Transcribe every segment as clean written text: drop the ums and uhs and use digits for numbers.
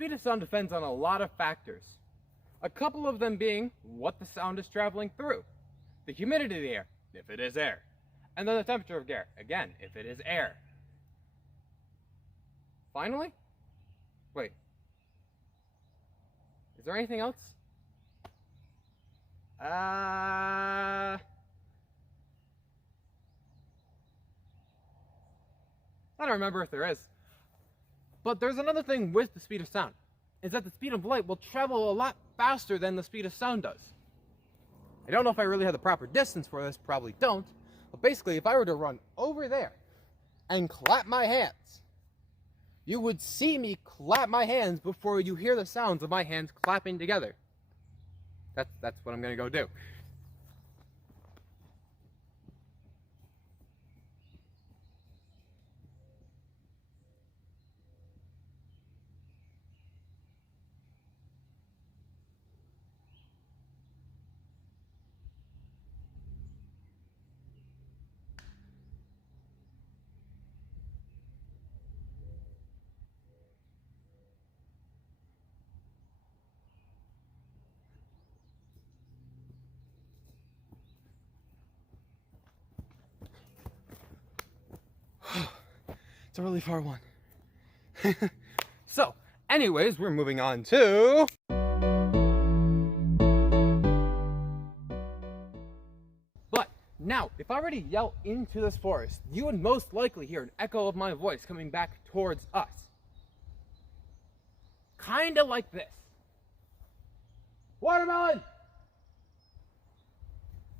speed of sound depends on a lot of factors. A couple of them being what the sound is traveling through, the humidity of the air, if it is air, and then the temperature of air, again, if it is air. Finally, wait, is there anything else? I don't remember if there is. But there's another thing with the speed of sound, is that the speed of light will travel a lot faster than the speed of sound does. I don't know if I really have the proper distance for this, probably don't, but basically if I were to run over there and clap my hands, you would see me clap my hands before you hear the sounds of my hands clapping together. That's what I'm gonna go do. It's a really far one. So, anyways, we're moving on to... But, now, if I were to yell into this forest, you would most likely hear an echo of my voice coming back towards us. Kinda like this. Watermelon!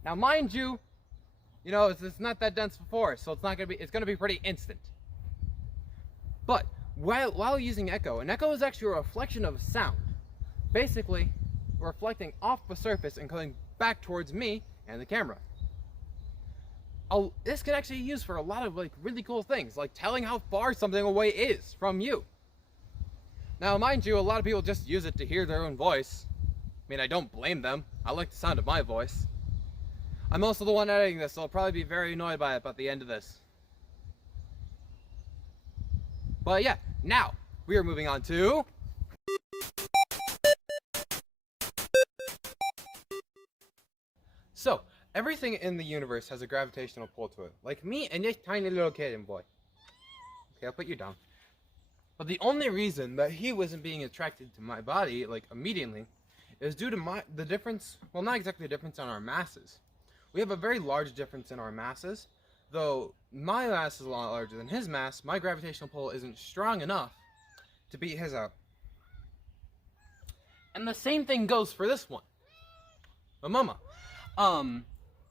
Now, mind you, it's not that dense of a forest, so it's gonna be pretty instant. But while using echo, an echo is actually a reflection of sound. Basically, reflecting off the surface and coming back towards me and the camera. This can actually be used for a lot of really cool things, like telling how far something away is from you. Now, mind you, a lot of people just use it to hear their own voice. I mean, I don't blame them. I like the sound of my voice. I'm also the one editing this, so I'll probably be very annoyed by it by the end of this. But yeah, now we are moving on to... So, everything in the universe has a gravitational pull to it, like me and this tiny little kitten boy. Okay, I'll put you down. But the only reason that he wasn't being attracted to my body, immediately, is due to the difference, well, not exactly the difference on our masses. We have a very large difference in our masses. Though my mass is a lot larger than his mass, my gravitational pull isn't strong enough to beat his out. And the same thing goes for this one. My mama.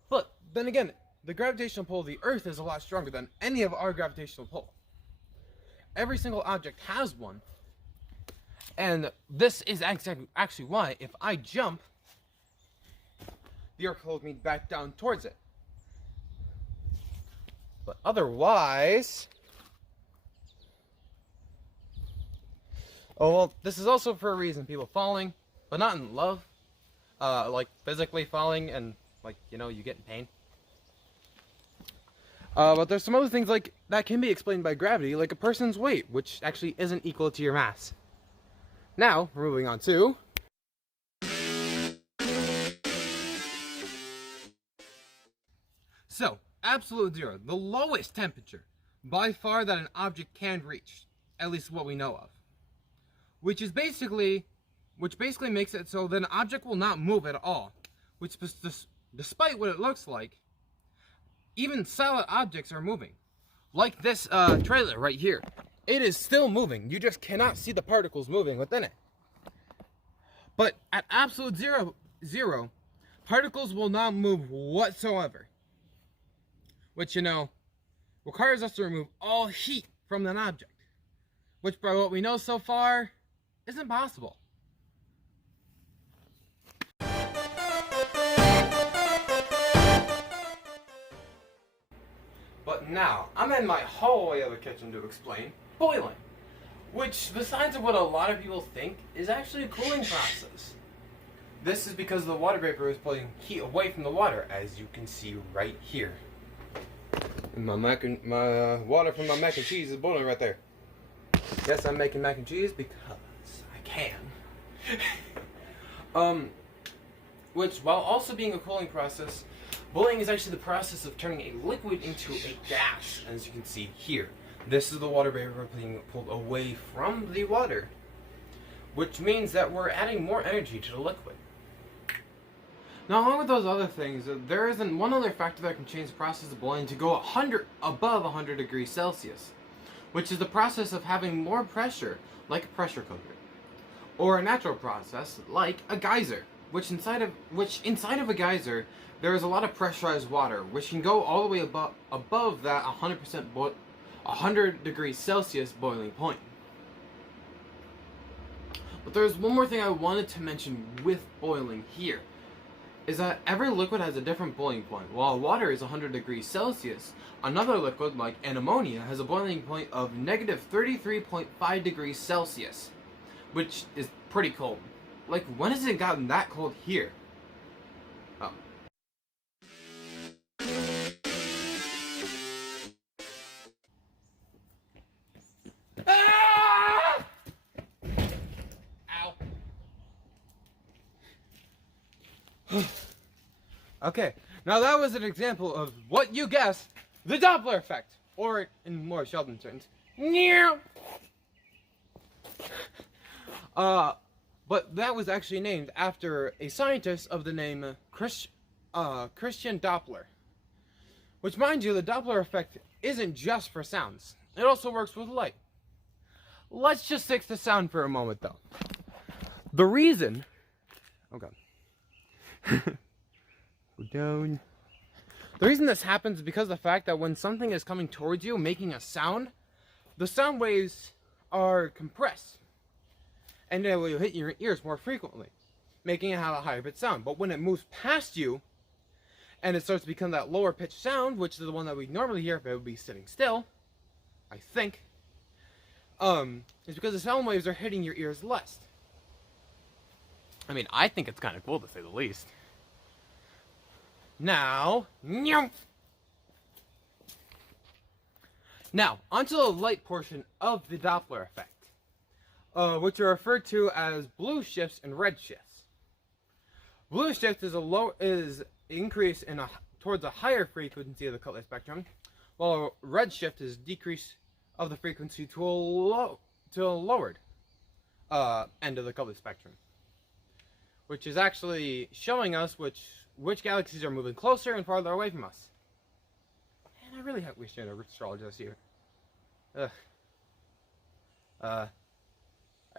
But then again, the gravitational pull of the Earth is a lot stronger than any of our gravitational pull. Every single object has one. And this is actually why, if I jump, the Earth pulls me back down towards it. But otherwise... Oh, well, this is also for a reason. People falling, but not in love. Physically falling and, you get in pain. But there's some other things, that can be explained by gravity, like a person's weight, which actually isn't equal to your mass. Now, we're moving on to... So, absolute zero, the lowest temperature by far that an object can reach, at least what we know of. Which basically makes it so that an object will not move at all. Which, despite what it looks like, even solid objects are moving. Like this trailer right here. It is still moving. You just cannot see the particles moving within it. But at absolute zero, particles will not move whatsoever. Which, requires us to remove all heat from an object. Which, by what we know so far, isn't possible. But now, I'm in my hallway of the kitchen to explain boiling. Which, besides what a lot of people think, is actually a cooling process. This is because the water vapor is pulling heat away from the water, as you can see right here. My water from my mac and cheese is boiling right there. Yes, I'm making mac and cheese because I Which, while also being a cooling process, boiling is actually the process of turning a liquid into a gas, as you can see here. This is the water vapor being pulled away from the water, which means that we're adding more energy to the liquid. Now, along with those other things, there isn't one other factor that can change the process of boiling to go above 100 degrees Celsius, which is the process of having more pressure, like a pressure cooker, or a natural process like a geyser, which inside of a geyser there is a lot of pressurized water, which can go all the way above that 100 degrees Celsius boiling point. But there's one more thing I wanted to mention with boiling here, is that every liquid has a different boiling point. While water is 100 degrees Celsius, another liquid, like an ammonia, has a boiling point of negative 33.5 degrees Celsius, which is pretty cold. Like, when has it gotten that cold here? Oh. Ah! Ow. Okay, now that was an example of what you guessed, the Doppler effect, or in more Sheldon terms, but that was actually named after a scientist of the name Christian Doppler. Which, mind you, the Doppler effect isn't just for sounds. It also works with light. Let's just stick to sound for a moment, though. The reason... Okay. Go down. The reason this happens is because of the fact that when something is coming towards you, making a sound, the sound waves are compressed. And it will hit your ears more frequently, making it have a higher pitch sound. But when it moves past you, and it starts to become that lower pitched sound, which is the one that we normally hear if it would be sitting still, I think, it's because the sound waves are hitting your ears less. I mean, I think it's kind of cool to say the least. Now, onto the light portion of the Doppler effect, which are referred to as blue shifts and red shifts. Blue shift is increase towards a higher frequency of the color spectrum, while red shift is decrease of the frequency to a lowered end of the color spectrum, which is actually showing us which galaxies are moving closer and farther away from us. And I really wish I had an astrologist here. I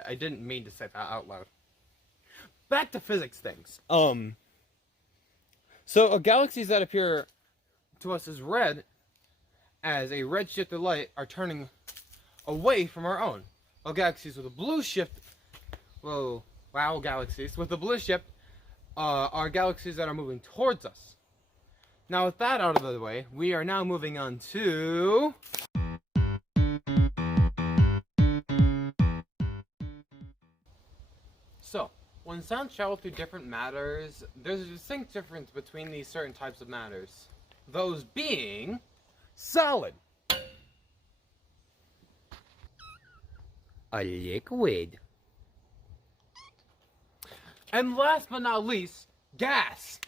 didn't mean to say that out loud. Back to physics things. So galaxies that appear to us as red, as a red shift of light, are turning away from our own. While galaxies with a blue shift, galaxies with a blue shift are galaxies that are moving towards us. Now, with that out of the way, we are now moving on to... So, when sounds travel through different matters, there's a distinct difference between these certain types of matters. Those being... solid. A liquid. And last but not least, gas.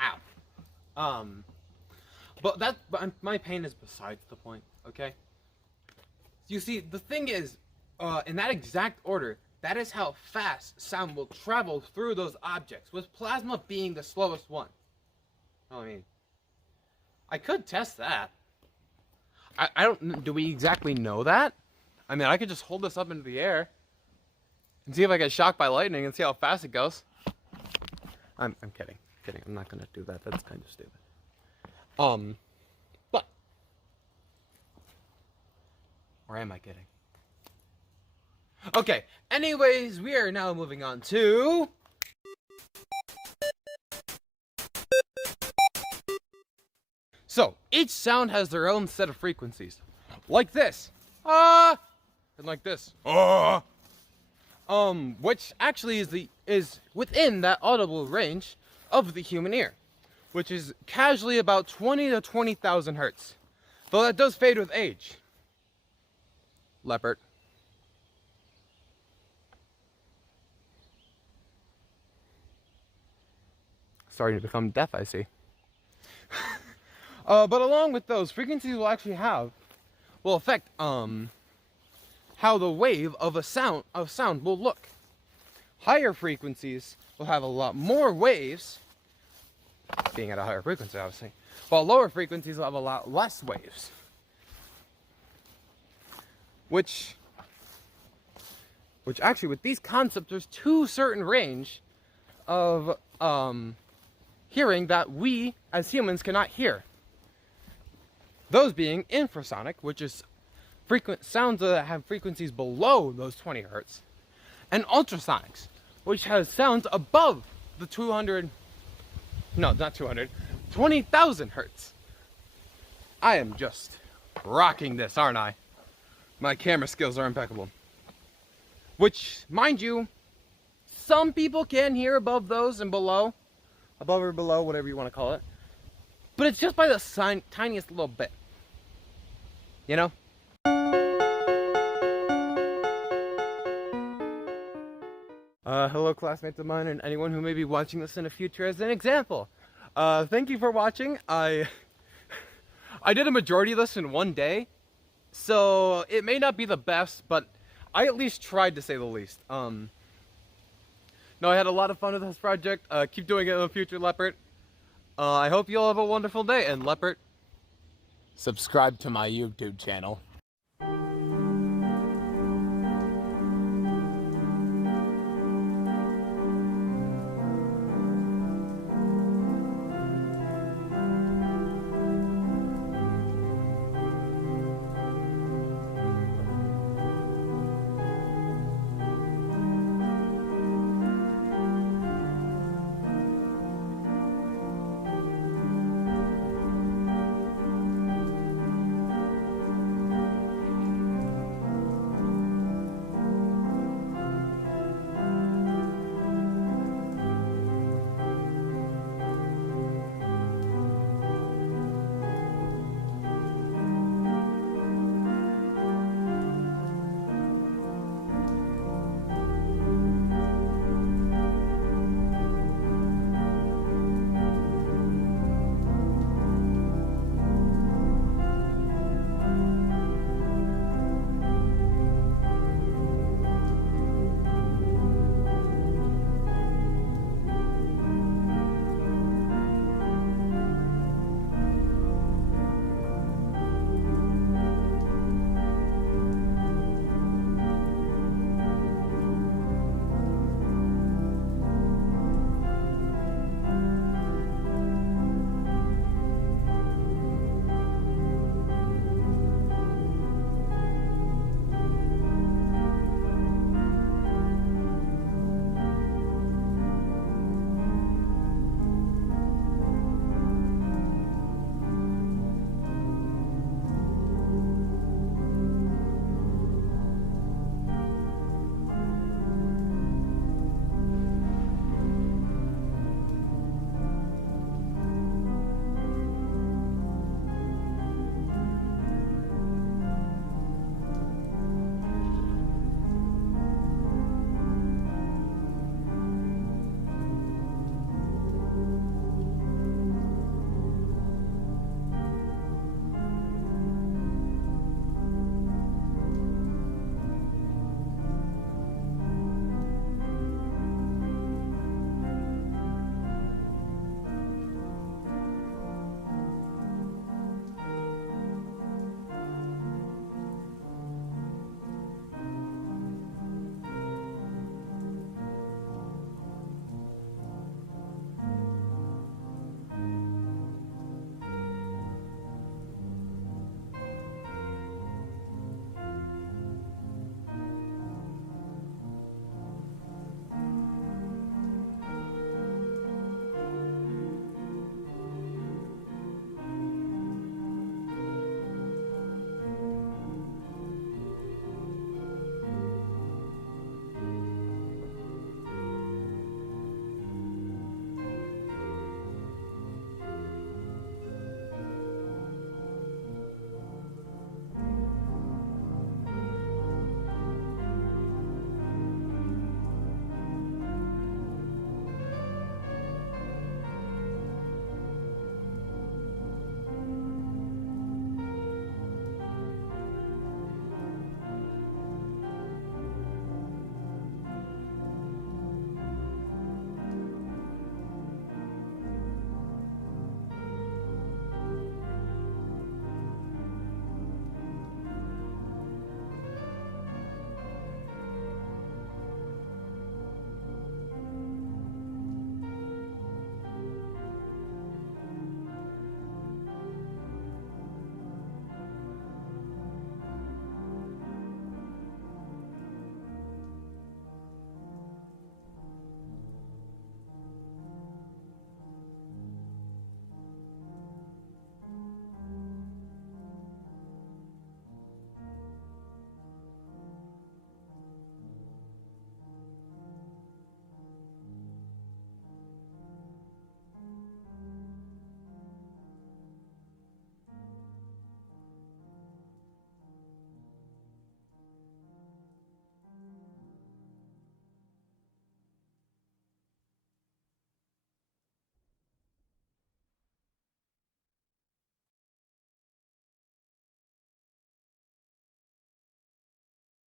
Ow. But my pain is besides the point, okay? You see, the thing is, in that exact order, that is how fast sound will travel through those objects, with plasma being the slowest one. I mean, I could test that. I don't, do we exactly know that? I mean, I could just hold this up into the air and see if I get shocked by lightning and see how fast it goes. I'm kidding. I'm not gonna do that. That's kind of stupid. But, or am I kidding? Okay. Anyways, we are now moving on to... So, each sound has their own set of frequencies. Like this. And like this. Which actually is within that audible range of the human ear, which is casually about 20 to 20,000 hertz. Though that does fade with age. Leopard. Starting to become deaf, I see. But along with those, frequencies will actually will affect how the wave of sound will look. Higher frequencies will have a lot more waves, being at a higher frequency, obviously, while lower frequencies will have a lot less waves. Which actually, with these concepts, there's two certain range of hearing that we as humans cannot hear. Those being infrasonic, which is sounds that have frequencies below those 20 hertz, and ultrasonics, which has sounds above the 20,000 hertz. I am just rocking this, aren't I? My camera skills are impeccable. Which, mind you, some people can hear above those and below. Above or below, whatever you want to call it. But it's just by the tiniest little bit. You know? Hello classmates of mine and anyone who may be watching this in the future as an example. Thank you for watching. I did a majority of this in one day, so it may not be the best, but I at least tried, to say the least. No, I had a lot of fun with this project. Keep doing it in the future, Leopard. I hope you all have a wonderful day, and Leopard, subscribe to my YouTube channel.